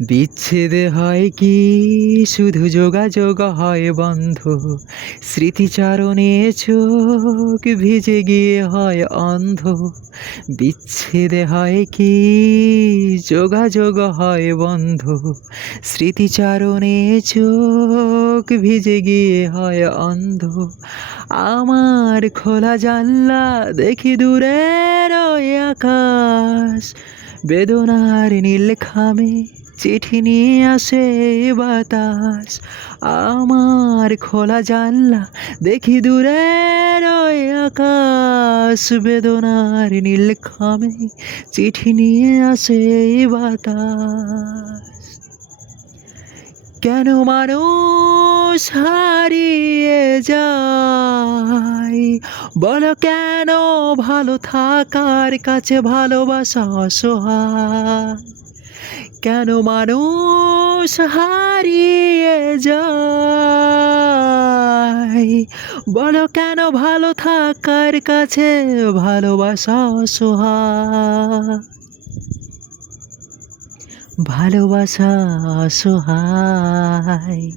বিচ্ছেদে হয় কি শুধু যোগাযোগ হয় বন্ধ, স্মৃতিচারণে চোখ ভিজে গিয়ে হয় অন্ধ। বিচ্ছেদে হয় কি যোগাযোগ হয় বন্ধ, স্মৃতিচারণে চোখ ভিজে গিয়ে হয় অন্ধ। আমার খোলা জানলা দেখি দূরের ওই আকাশ, বেদনার নীল খামে চিঠি নিয়ে আসে বাতাস। আমার খোলা জানলা দেখি দূরের ওই আকাশ, বেদনার নীল খামে চিঠি নিয়ে আসে বাতাস। কেন মানুষ হারিয়ে যায় বলো, কেন ভালো থাকার কাছে ভালোবাসা অসহায়? কেন মানুষ হারিয়ে যায় বলো, কেন ভালো থাকার কাছে ভালোবাসা অসহায়? ভালোবাসা অসহায়।